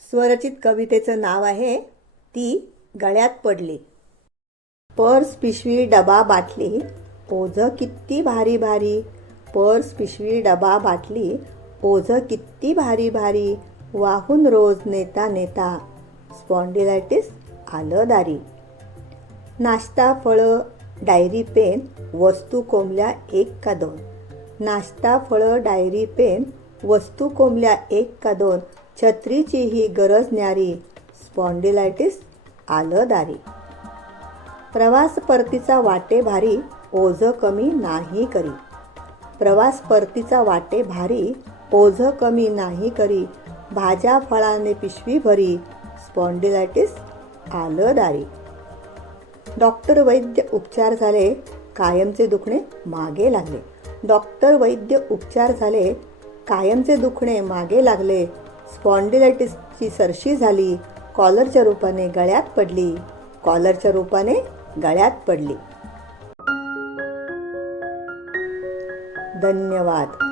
स्वरचित कवितेचं नाव आहे ती गळ्यात पडली. पर्स पिशवी डबा बाटली. ओझं किती भारी भारी. पर्स पिशवी डबा बाटली. ओझं किती भारी भारी. वाहून रोज नेता नेता. स्पॉन्डिलायटिस आलं दारी. नाश्ता फळं डायरी पेन वस्तू कोंबल्या एक का दोन. नाश्ता फळं डायरी पेन वस्तू कोंबल्या एक का दोन. छत्रीची ही गरज न्यारी. स्पॉन्डिलायटिस आलं दारी. प्रवास परतीचा वाटे भारी ओझं कमी नाही करी. प्रवास परतीचा वाटे भारी ओझं कमी नाही करी. भाज्या फळाने पिशवी भरी स्पॉन्डिलायटिस आलं दारी. डॉक्टर वैद्य उपचार झाले कायमचे दुखणे मागे लागले. डॉक्टर वैद्य उपचार झाले कायमचे दुखणे मागे लागले स्पॉन्डिलायटिसची सरशी झाली कॉलरच्या रूपाने गळ्यात पडली कॉलरच्या रूपाने गळ्यात पडली. धन्यवाद.